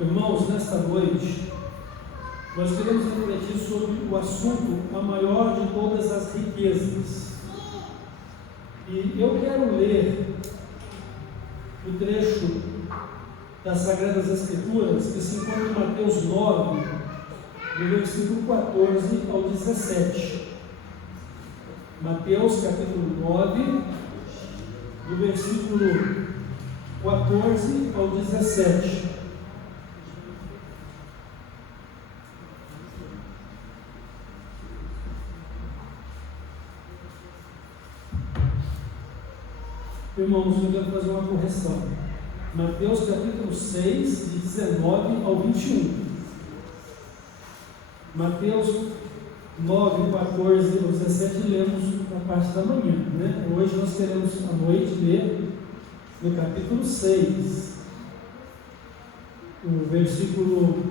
Irmãos, nesta noite, nós queremos refletir sobre o assunto, a maior de todas as riquezas. E eu quero ler o trecho das Sagradas Escrituras que se encontra em Mateus 9, do versículo 14 ao 17. Mateus capítulo 9, do versículo 14 ao 17. Irmãos, eu quero fazer uma correção. Mateus capítulo 6, de 19 ao 21. Mateus 9, 14 ao 17, lemos na parte da manhã, né? Hoje nós queremos à noite ler no capítulo 6, o versículo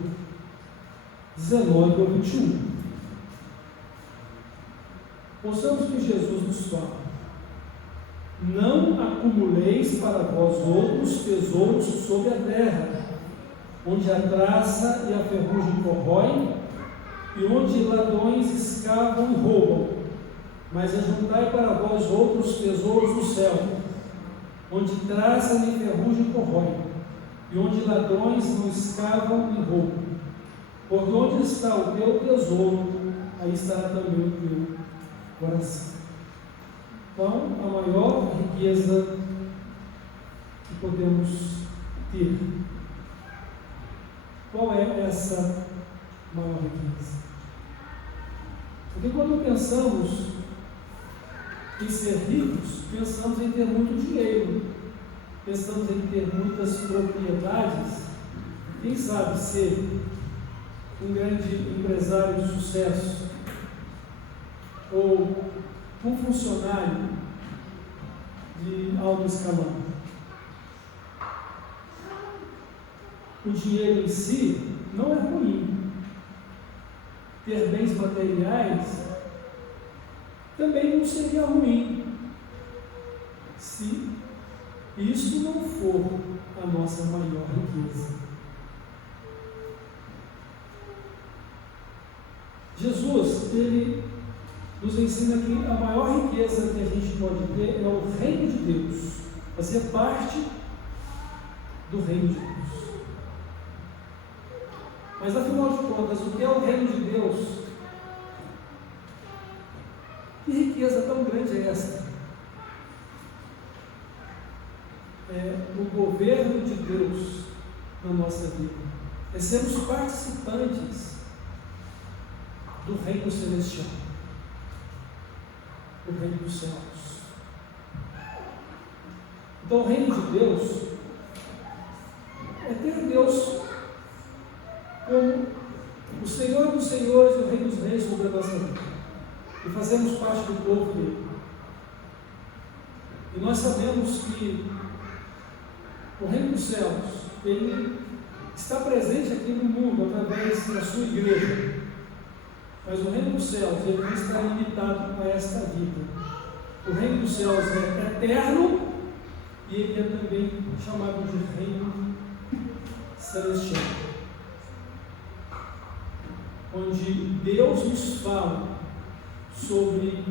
19 ao 21. Ouçamos que Jesus nos fala: não acumuleis para vós outros tesouros sobre a terra, onde a traça e a ferrugem corroem, e onde ladrões escavam e roubam, mas ajuntai para vós outros tesouros no céu, onde traça e ferrugem corroem, e onde ladrões não escavam e roubam. Porque onde está o teu tesouro, aí estará também o teu coração. Então, a maior riqueza que podemos ter. Qual é essa maior riqueza? Porque quando pensamos em ser ricos, pensamos em ter muito dinheiro, pensamos em ter muitas propriedades, quem sabe ser um grande empresário de sucesso, ou um funcionário de alto escalão. O dinheiro em si não é ruim. Ter bens materiais também não seria ruim, se isso não for a nossa maior riqueza. Jesus, ele nos ensina que a maior riqueza que a gente pode ter é o reino de Deus, fazer parte do reino de Deus. Mas afinal de contas, o que é o reino de Deus? Que riqueza tão grande é esta? É o governo de Deus na nossa vida. É sermos participantes do reino celestial, o reino dos céus. Então, o reino de Deus é ter Deus como o Senhor dos senhores e o Rei dos reis sobre a nossa vida, e fazemos parte do povo dele. E nós sabemos que o reino dos céus, ele está presente aqui no mundo através da sua igreja. Mas o reino dos céus, ele não está limitado a esta vida. O reino dos céus é eterno e ele é também chamado de reino celestial, onde Deus nos fala sobre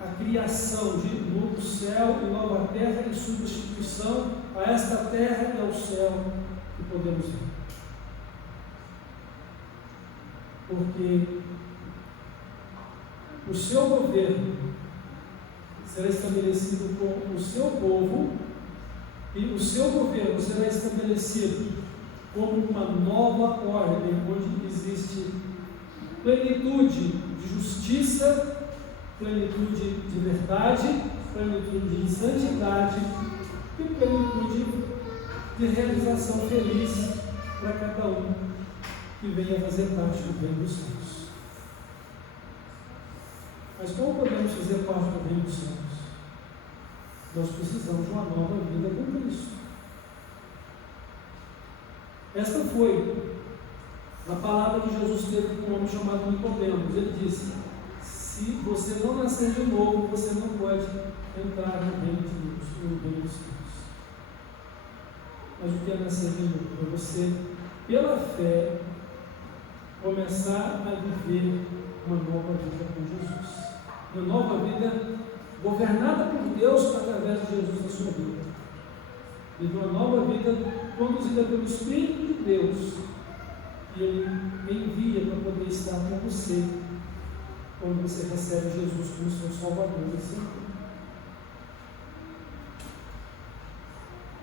a criação de novo céu e nova terra em substituição a esta terra e ao céu que podemos ver. Porque o seu governo será estabelecido com o seu povo, e o seu governo será estabelecido como uma nova ordem, onde existe plenitude de justiça, plenitude de verdade, plenitude de santidade e plenitude de realização feliz para cada um que venha fazer parte do reino dos céus. Mas como podemos fazer parte do reino dos céus? Nós precisamos de uma nova vida com Cristo. Esta foi a palavra que Jesus teve com um homem chamado Nicodemos. Ele disse: se você não nascer de novo, você não pode entrar no reino de Deus, no reino dos céus. Mas o que é nascer de novo? É você pela fé, começar a viver uma nova vida com Jesus. Uma nova vida governada por Deus através de Jesus na sua vida. Viver uma nova vida conduzida pelo Espírito de Deus, que Ele envia para poder estar com você quando você recebe Jesus como seu Salvador e Senhor.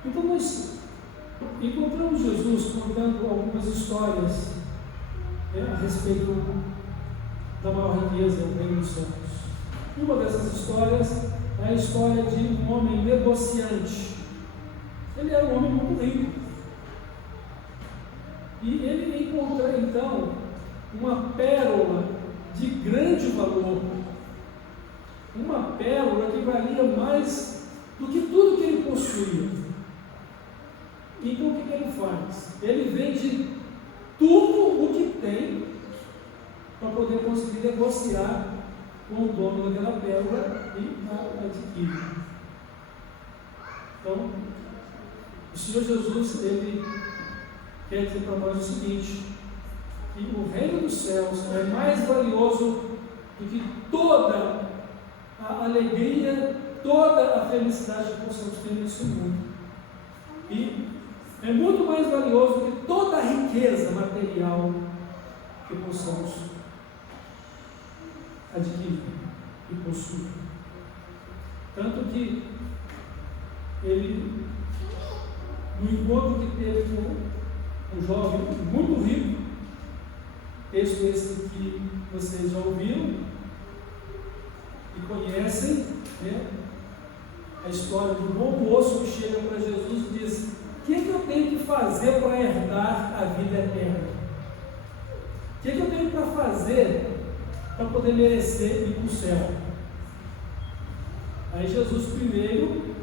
Então nós encontramos Jesus contando algumas histórias a respeito da maior riqueza do reino dos céus. Uma dessas histórias é a história de um homem negociante. Ele era um homem muito rico. E ele encontrou então uma pérola de grande valor. Uma pérola que valia mais do que tudo que ele possuía. Então o que ele faz? Ele vende tudo o que tem para poder conseguir negociar com o dono daquela pérola e a adquirir. Então, o Senhor Jesus, Ele quer dizer para nós o seguinte, que o reino dos céus é mais valioso do que toda a alegria, toda a felicidade que possamos ter nesse mundo. E é muito mais valioso do que toda a riqueza material que possamos adquirir e possuir. Tanto que ele, no encontro que teve com um jovem muito rico, texto esse que vocês já ouviram e conhecem, né? A história do bom moço que chega para Jesus e diz: o que eu tenho que fazer para herdar a vida eterna? O que eu tenho para fazer para poder merecer ir para o céu? Aí Jesus primeiro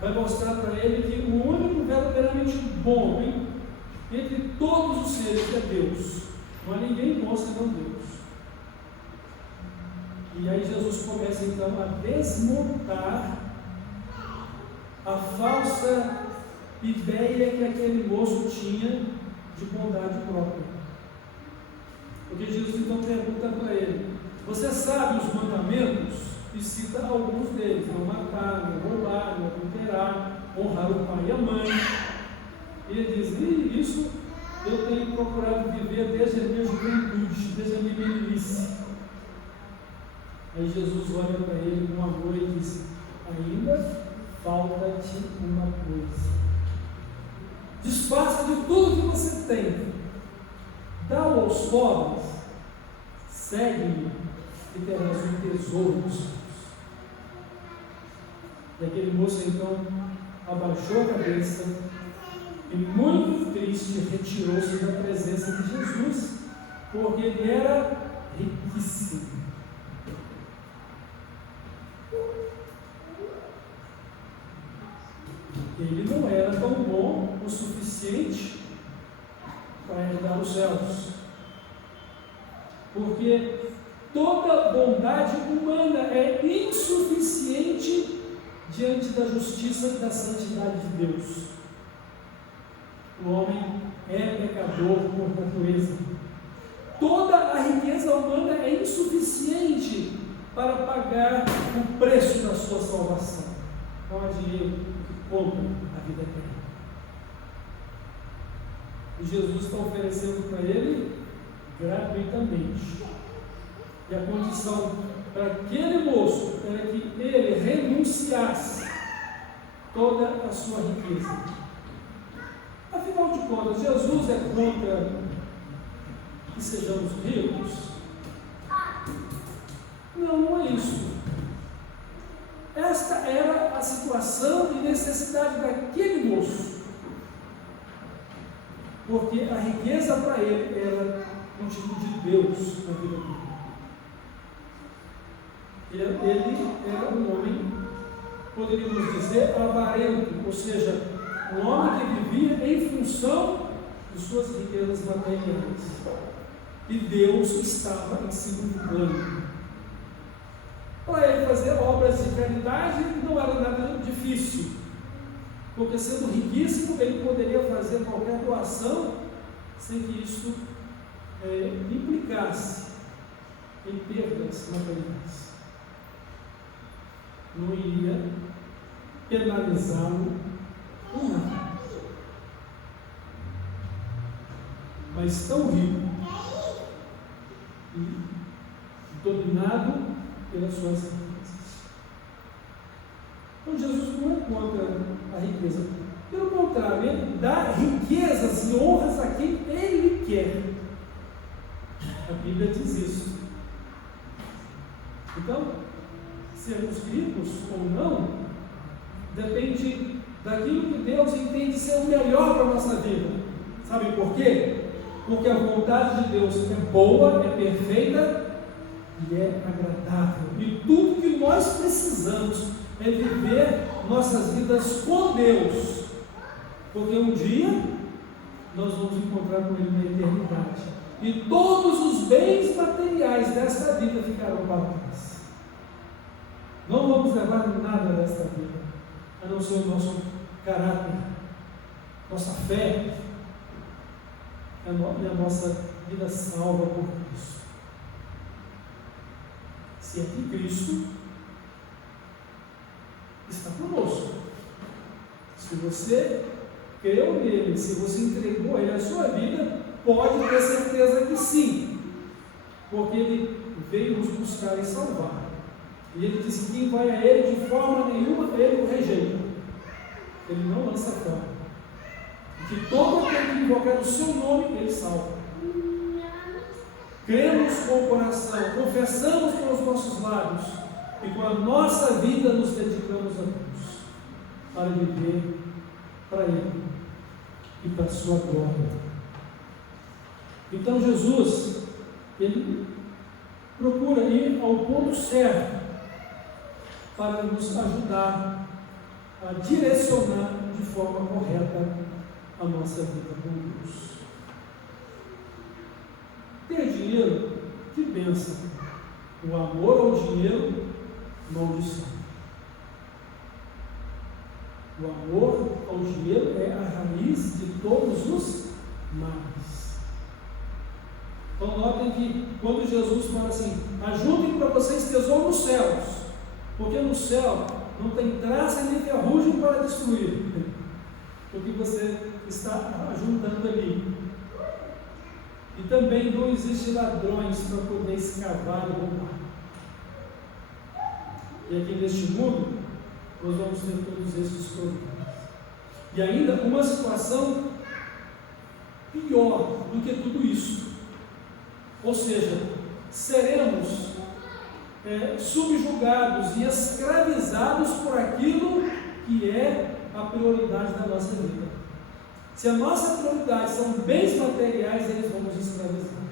vai mostrar para ele que o único verdadeiramente bom entre todos os seres é Deus. Não há ninguém bom senão Deus. E aí Jesus começa então a desmontar a falsa ideia que aquele moço tinha de bondade própria. Porque Jesus então pergunta para ele: você sabe os mandamentos? E cita alguns deles: não matar, não roubar, não adulterar, honrar o pai e a mãe. E ele diz: isso eu tenho procurado viver desde a minha juventude, desde a minha meninice. Aí Jesus olha para ele com amor e diz: ainda falta-te uma coisa. Desfaça de tudo que você tem, dá-o aos pobres, segue-me e terás um tesouro nos céus. E aquele moço então abaixou a cabeça e, muito triste, retirou-se da presença de Jesus, porque ele era riquíssimo. Ele não era tão bom o suficiente para herdar os céus, porque toda bondade humana é insuficiente diante da justiça e da santidade de Deus. O homem é pecador por natureza. Toda a riqueza humana é insuficiente para pagar o preço da sua salvação. Não há dinheiro que compre a vida eterna. E Jesus está oferecendo para ele gratuitamente. E a condição para aquele moço era que ele renunciasse toda a sua riqueza. Afinal de contas, Jesus é contra que sejamos ricos? Não, não é isso. Esta era a situação e necessidade daquele moço. Porque a riqueza para ele era um tipo de Deus na vida dele. Ele era um homem, poderíamos dizer, avarento, ou seja, um homem que vivia em função de suas riquezas materiais. E Deus estava em segundo plano. Para ele fazer obras de caridade não era nada difícil, porque sendo riquíssimo ele poderia fazer qualquer doação sem que isso implicasse em perdas materiais. Não iria penalizá-lo com nada. Mas tão rico e dominado pelas suas riquezas. Então Jesus não é contra a riqueza. Pelo contrário, ele dá riquezas e honras a quem ele quer. A Bíblia diz isso. Então, sermos ricos ou não, depende daquilo que Deus entende ser o melhor para a nossa vida. Sabe por quê? Porque a vontade de Deus é boa, é perfeita e é agradável. E tudo que nós precisamos é viver nossas vidas com Deus. Porque um dia nós vamos encontrar com Ele na eternidade. E todos os bens materiais desta vida ficarão para trás. Não vamos levar nada desta vida, a não ser o nosso caráter, nossa fé e a nossa vida salva por Cristo. Se é que Cristo está conosco. Se você creu nele, se você entregou a Ele a sua vida, pode ter certeza que sim, porque Ele veio nos buscar e salvar. E Ele disse que quem vai a Ele de forma nenhuma, Ele o rejeita. Ele não lança fora. E que todo aquele que invocar o seu nome, Ele salva. Cremos com o coração, confessamos com os nossos lábios, e com a nossa vida nos dedicamos a Deus, para viver para Ele e para a sua glória. Então Jesus, Ele procura ir ao ponto certo para nos ajudar a direcionar de forma correta a nossa vida com Deus. Ter dinheiro, que bênção! O amor ao dinheiro, maldição. O amor ao dinheiro é a raiz de todos os males. Então notem que quando Jesus fala assim, ajuntem para vocês tesouro nos céus, porque no céu não tem traça nem ferrugem para destruir o que você está ajuntando ali. E também não existe ladrões para poder escavar e roubar. E aqui neste mundo, nós vamos ter todos esses problemas. E ainda uma situação pior do que tudo isso. Ou seja, seremos subjugados e escravizados por aquilo que é a prioridade da nossa vida. Se a nossa prioridade são bens materiais, eles vão nos escravizar.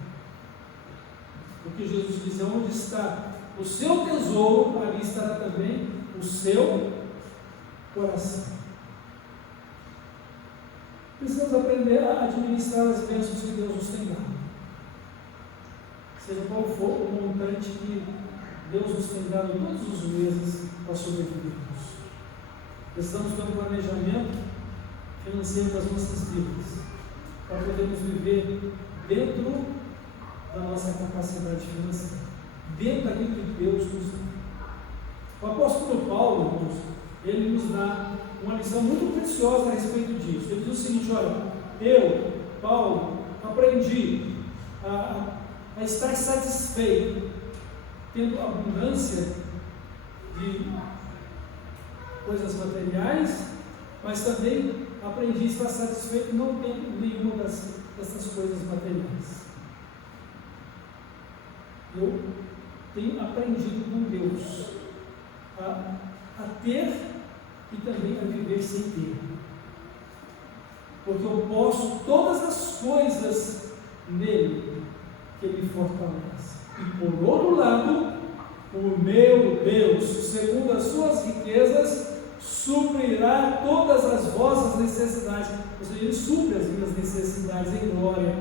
Porque Jesus diz, onde está o seu tesouro, ali estará também o seu coração. Precisamos aprender a administrar as bênçãos que Deus nos tem dado. Seja qual for o montante que Deus nos tem dado todos os meses para sobrevivermos. Precisamos ter um planejamento financeiro das nossas vidas, para podermos viver dentro da nossa capacidade financeira, dentro daquilo que Deus nos dá. O apóstolo Paulo, irmãos, ele nos dá uma lição muito preciosa a respeito disso. Ele diz o seguinte: olha, eu, Paulo, aprendi a estar satisfeito, tendo abundância de coisas materiais, mas também aprendi a estar satisfeito não tendo nenhuma dessas coisas materiais. Eu tenho aprendido com Deus a ter e também a viver sem ter. Porque eu posso todas as coisas nele que me fortalece. E por outro lado, o meu Deus, segundo as suas riquezas, suprirá todas as vossas necessidades. Ou seja, Ele supre as minhas necessidades em glória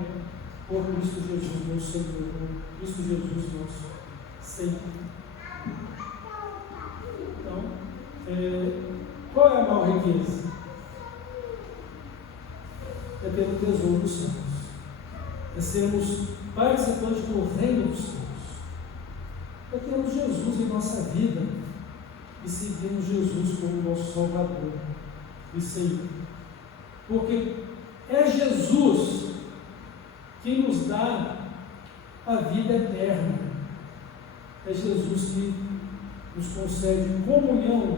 por Cristo Jesus, meu Senhor, por Cristo Jesus, nosso Senhor. Então, qual é a maior riqueza? É ter um tesouro nos céus. é sermos participantes do reino dos céus. É termos Jesus em nossa vida e seguirmos Jesus como nosso Salvador e Senhor. Porque é Jesus quem nos dá a vida eterna. É Jesus que nos concede comunhão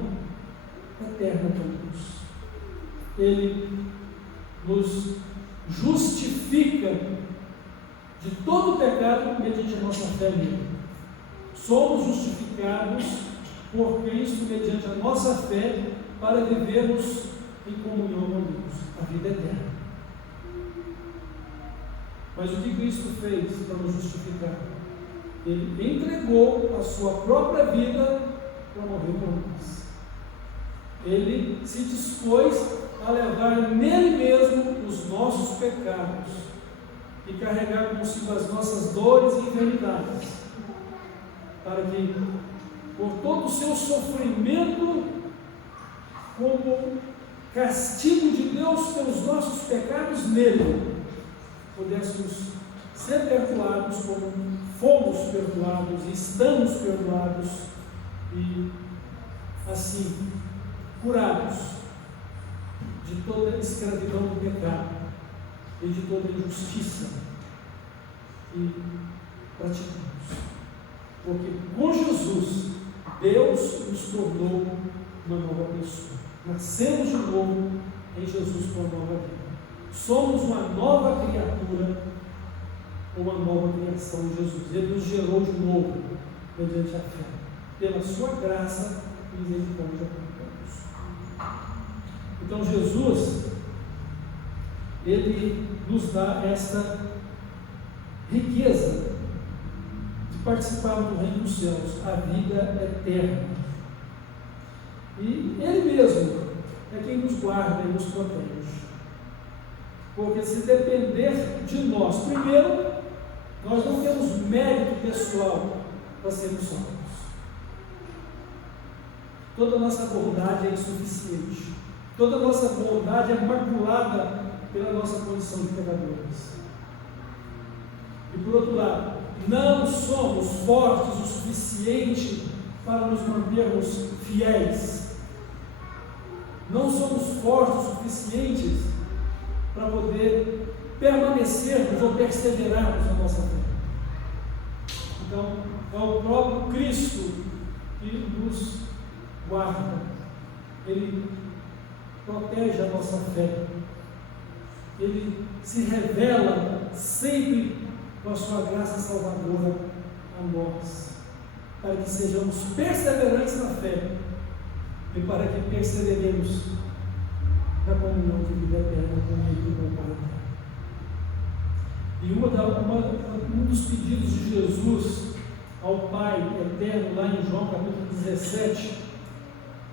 eterna com Deus. Ele nos justifica de todo pecado mediante a nossa fé nele. Somos justificados por Cristo mediante a nossa fé para vivermos em comunhão com Deus, a vida eterna. Mas o que Cristo fez para nos justificar? Ele entregou a sua própria vida para morrer por nós. Ele se dispôs a levar nele mesmo os nossos pecados e carregar consigo as nossas dores e enfermidades, para que, por todo o seu sofrimento, como castigo de Deus pelos nossos pecados nele, pudéssemos ser perdoados como fomos perdoados e estamos perdoados e, assim, curados de toda a escravidão do pecado e de toda a injustiça que praticamos. Porque com Jesus, Deus nos tornou uma nova pessoa. Nascemos de novo em Jesus com a nova vida. Somos uma nova criatura, uma nova criação em Jesus. Ele nos gerou de novo mediante a fé, pela sua graça e misericórdia por todos. Então Jesus, ele nos dá esta riqueza de participar do reino dos céus, a vida eterna. E ele mesmo é quem nos guarda e nos protege. Porque se depender de nós, primeiro, nós não temos mérito pessoal para sermos salvos. Toda a nossa bondade é insuficiente. Toda a nossa bondade é maculada pela nossa condição de pecadores. E por outro lado, não somos fortes o suficiente para nos mantermos fiéis. Não somos fortes o suficientes para poder permanecermos ou perseverarmos na nossa fé. Então, é o próprio Cristo que nos guarda. Ele protege a nossa fé. Ele se revela sempre com a sua graça salvadora a nós, para que sejamos perseverantes na fé e para que perseveremos na comunhão de vida eterna com Ele e com o Pai. E um dos pedidos de Jesus ao Pai eterno, lá em João capítulo 17,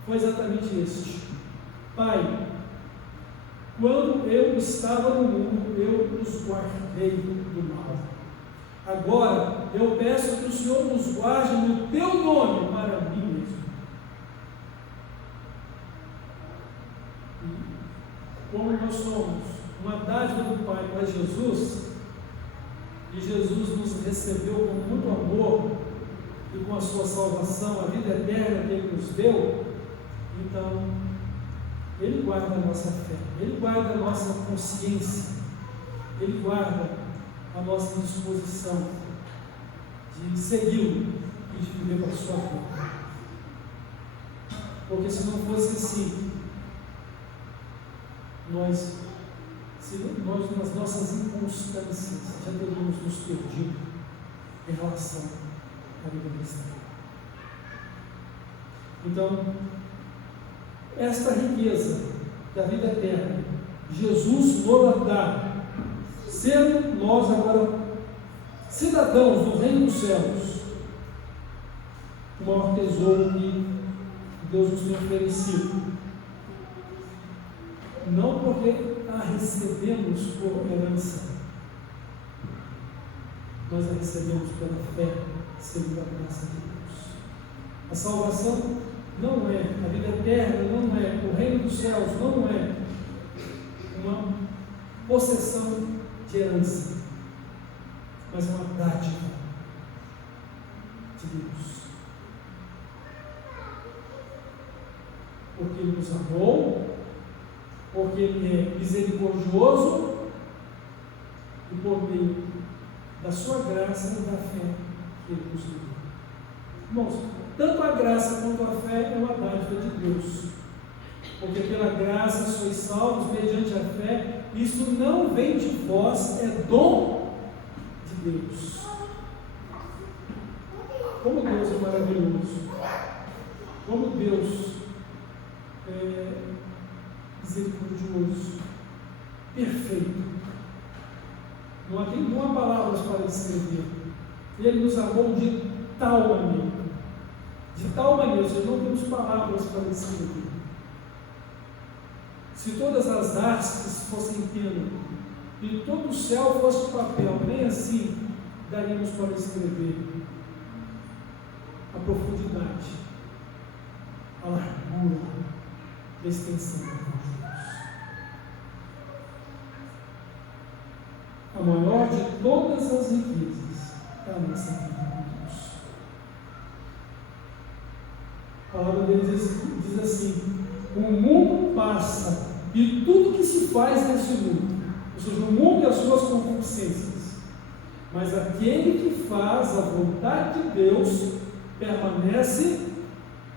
foi exatamente este: Pai, quando eu estava no mundo, eu os guardei do mal. Agora eu peço que o Senhor nos guarde no teu nome para mim mesmo. E como nós somos uma dádiva do Pai para Jesus, e Jesus nos recebeu com muito amor e com a sua salvação, a vida eterna que Ele nos deu, então Ele guarda a nossa fé, Ele guarda a nossa consciência, Ele guarda a nossa disposição de segui-lo e de viver para a sua vida. Porque se não fosse assim, nós nas nossas inconstâncias já teríamos nos perdido em relação à vida cristã. Então, esta riqueza da vida eterna, Jesus nos dá, sendo nós agora cidadãos do reino dos céus, o maior tesouro que Deus nos tem oferecido. Não porque a recebemos por herança, nós a recebemos pela fé, segundo a graça de Deus. A salvação não é, a vida eterna não é, o reino dos céus não é uma possessão de herança, mas é uma dádiva de Deus. Porque Ele nos amou, porque Ele é misericordioso e por meio da sua graça e da fé que Ele nos deu. Irmãos, tanto a graça quanto a fé é uma dádiva de Deus. Porque pela graça sois salvos mediante a fé. Isso não vem de vós, é dom de Deus. Como Deus é maravilhoso. Como Deus é misericordioso. Perfeito. Não há palavras para descrever. Ele nos amou de tal maneira. De tal maneira, ou seja, não temos palavras para descrever. Se todas as hastes fossem pena e todo o céu fosse papel, nem assim daríamos para escrever a profundidade, a largura, a extensão de Deus. A maior de todas as riquezas é a nossa vida com Deus. A palavra dele diz assim: o mundo passa e tudo que se faz nesse mundo, ou seja, o mundo e as suas concupiscências, mas aquele que faz a vontade de Deus permanece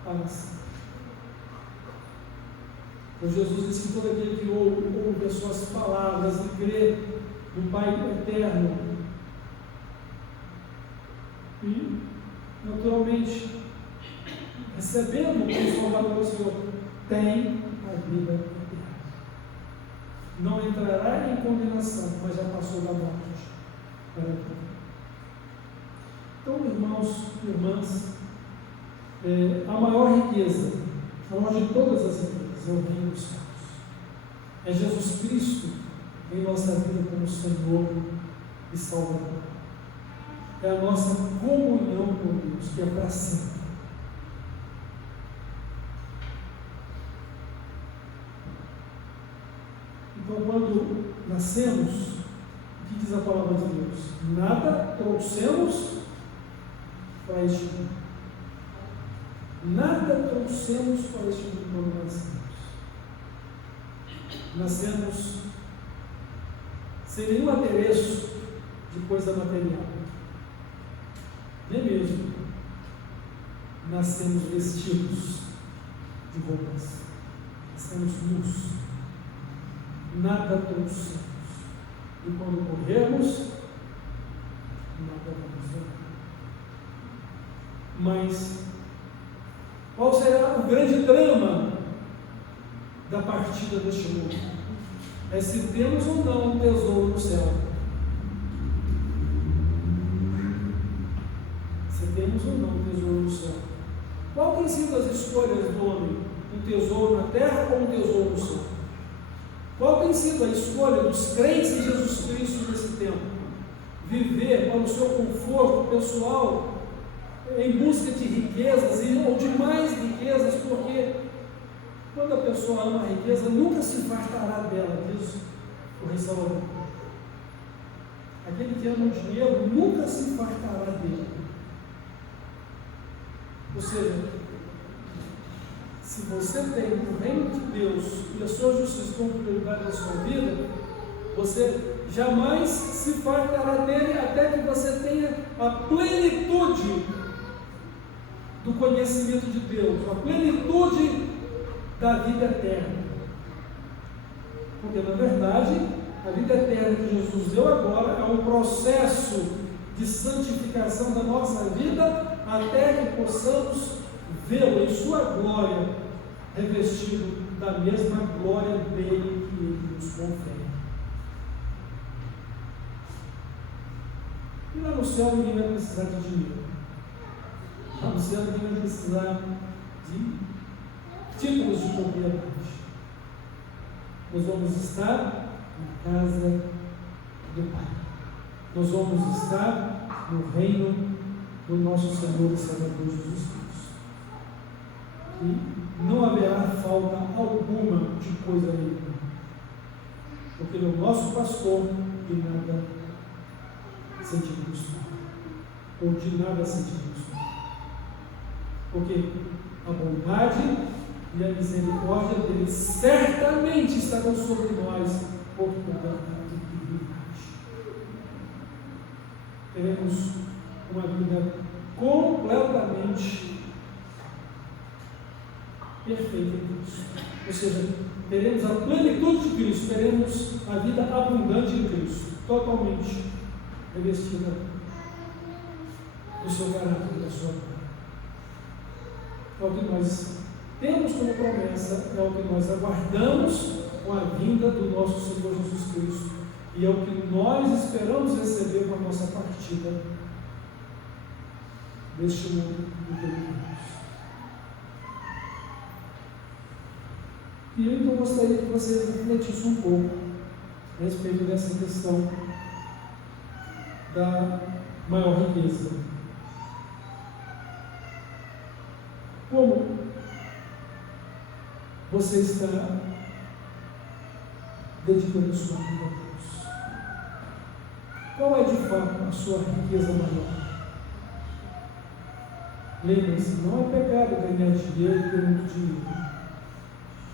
para sempre. Então Jesus disse que todo aquele que ouve as suas palavras e crê no Pai eterno e, naturalmente, recebendo o Salvador do Senhor, tem a vida eterna. Não entrará em condenação, mas já passou da morte para a vida. Então, irmãos e irmãs, a maior riqueza, a maior de todas as riquezas, é o reino dos céus. É Jesus Cristo em nossa vida como Senhor e Salvador. É a nossa comunhão com Deus, que é para sempre. Então, quando nascemos, o que diz a palavra de Deus? Nada trouxemos para este mundo. Nada trouxemos para este mundo quando nascemos. Nascemos sem nenhum adereço de coisa material. Nem mesmo nascemos vestidos de roupas. Nascemos nus. Nada trouxemos. E quando morrermos, nada vamos ver. Mas qual será o grande drama da partida deste mundo? É se temos ou não um tesouro no céu. Se temos ou não um tesouro no céu. Qual tem sido as escolhas do homem? Um tesouro na terra ou um tesouro no céu? Qual tem sido a escolha dos crentes em Jesus Cristo nesse tempo? Viver para o seu conforto pessoal em busca de riquezas ou de mais riquezas, porque quando a pessoa ama a riqueza, nunca se fartará dela, diz o Rei Salomão. Aquele que ama o dinheiro nunca se fartará dele. Ou seja, se você tem o reino de Deus e a sua justiça como prioridade da sua vida, você jamais se fartará dele até que você tenha a plenitude do conhecimento de Deus, a plenitude da vida eterna. Porque, na verdade, a vida eterna que Jesus deu agora é um processo de santificação da nossa vida até que possamos vê-lo em sua glória, revestido da mesma glória dele que ele nos confere. E lá no céu ninguém vai precisar de dinheiro. Lá no céu ninguém vai precisar de títulos de propriedade. Nós vamos estar na casa do Pai. Nós vamos estar no reino do nosso Senhor e Salvador Jesus Cristo. E não haverá falta alguma de coisa nenhuma. Porque ele é o nosso pastor e nada sentimos falta, ou de nada sentimos falta. Porque a bondade e a misericórdia dele certamente estarão sobre nós por toda a eternidade. Teremos uma vida completamente perfeita em Cristo. Ou seja, teremos a plenitude de Cristo, teremos a vida abundante em Cristo, totalmente revestida do seu caráter, da sua vida. É o que nós temos como promessa, é o que nós aguardamos com a vinda do nosso Senhor Jesus Cristo, e é o que nós esperamos receber com a nossa partida deste mundo em que vivemos. E eu então gostaria que vocês refletissem um pouco a respeito dessa questão da maior riqueza. Como você está dedicando sua vida a Deus? Qual é de fato a sua riqueza maior? Lembre-se, não é pecado ganhar dinheiro e ter muito dinheiro.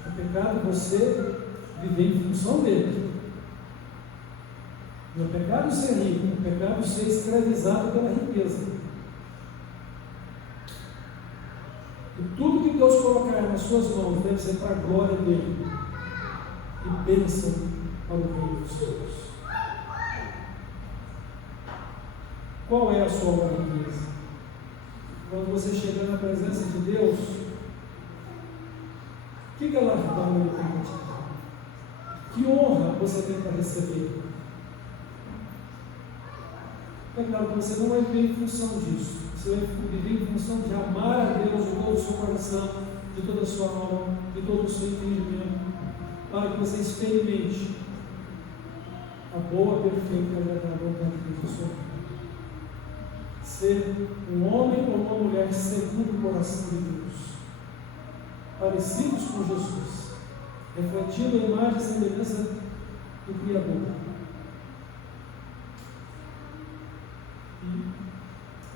É pecado você viver em função dele. Não é pecado ser rico, é pecado ser escravizado pela riqueza. E tudo que Deus colocar nas suas mãos deve ser para a glória dele e bênção para o reino dos céus. Qual é a sua maior riqueza? Quando você chegar na presença de Deus, que galardão ele tem para te dar? Que honra você tem para receber? É claro que você não vai viver em função disso. Você vai viver em função de amar a Deus de todo o seu coração, de toda a sua alma, de todo o seu entendimento, para que você experimente a boa, perfeita e agradável vontade de Deus na sua vida. Ser um homem ou uma mulher segundo o coração de Deus, parecidos com Jesus, refletindo a imagem e semelhança do Criador.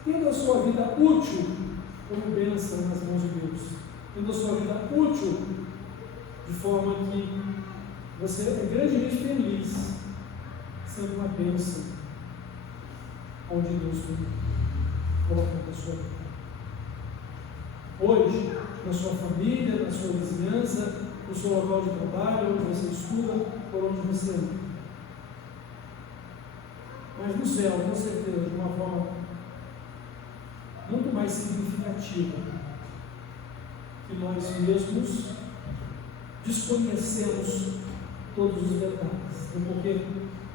Tendo a sua vida útil como bênção nas mãos de Deus, tendo a sua vida útil de forma que você é grandemente feliz, sendo uma bênção onde Deus foi colocado a sua vida. Hoje, na sua família, na sua vizinhança, no seu local de trabalho, onde você estuda, por onde você anda. Mas no céu, com certeza, de uma forma muito mais significativa, que nós mesmos desconhecemos todos os detalhes, porque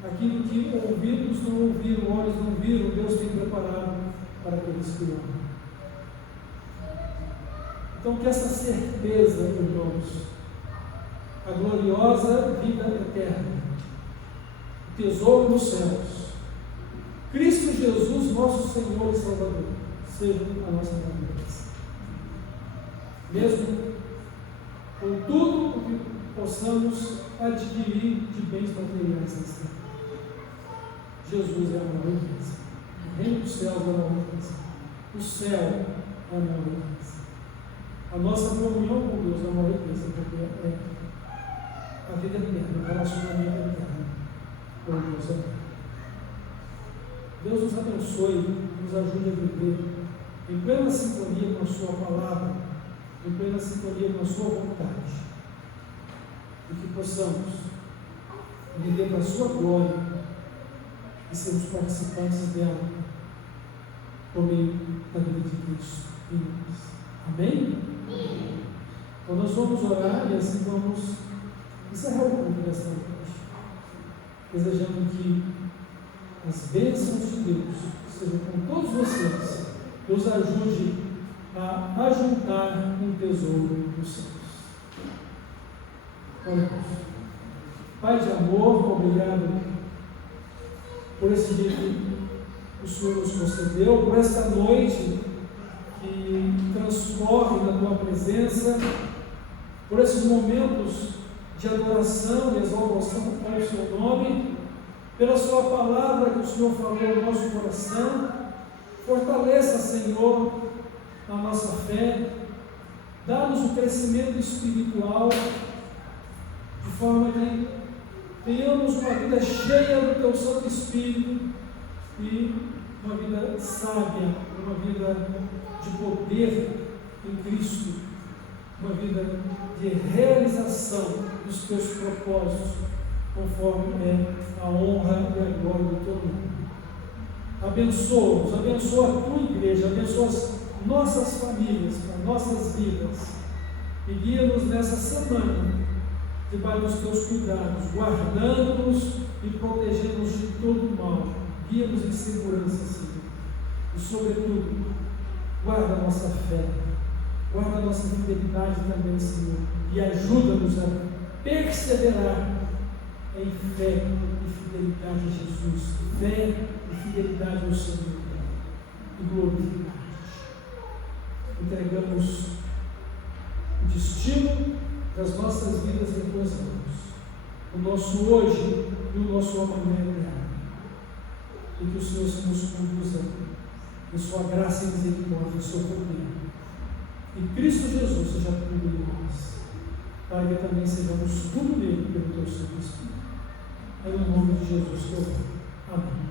aquilo que ouvidos não ouviram, olhos não viram, Deus tem preparado para aqueles que amam. Então, que essa certeza, irmãos, a gloriosa vida eterna, o tesouro dos céus, Cristo Jesus, nosso Senhor e Salvador, seja a nossa confiança. Mesmo com tudo o que possamos adquirir de bens materiais nesta vida, Jesus é a maior riqueza. O reino dos céus é a maior riqueza. O céu é a maior riqueza. A nossa comunhão com Deus é a maior riqueza, porque é a vida eterna, o relacionamento eterno com Deus eterno. Deus nos abençoe, nos ajude a viver em plena sintonia com a sua palavra, em plena sintonia com a sua vontade, e que possamos viver para a sua glória e sermos participantes dela por meio da vida de Cristo em nós. Amém? Então nós vamos orar e assim vamos encerrar o culto desta noite, desejando que as bênçãos de Deus sejam com todos vocês, nos ajude a ajuntar um tesouro dos céus. Oremos. Pai de amor, obrigado por esse dia que o Senhor nos concedeu, por esta noite que transcorre na Tua presença, por esses momentos de adoração e exaltação ao Seu nome, pela Sua palavra que o Senhor falou no nosso coração. Fortaleça, Senhor, a nossa fé, dá-nos o crescimento espiritual, de forma que tenhamos uma vida cheia do Teu Santo Espírito e uma vida sábia, uma vida de poder em Cristo, uma vida de realização dos Teus propósitos, conforme é a honra e a glória do Teu nome. Abençoa-nos, abençoa a Tua igreja, abençoa as nossas famílias, as nossas vidas, e guia-nos nessa semana, debaixo dos Teus cuidados, guardando-nos e protegendo-nos de todo o mal. Guia-nos em segurança, Senhor. E, sobretudo, guarda a nossa fé, guarda a nossa fidelidade também, Senhor, e ajuda-nos a perseverar em fé e fidelidade a Jesus, fé e fidelidade ao Senhor, e glorificar. Entregamos o destino das nossas vidas em Tuas mãos, o nosso hoje e o nosso amanhã diário, e que o Senhor se nos conduza em Sua graça e misericórdia, em Seu poder, e Cristo Jesus seja tudo em nós, para que também sejamos tudo nele pelo Teu Santo Espírito. É no nome de Jesus que eu oro. Amém.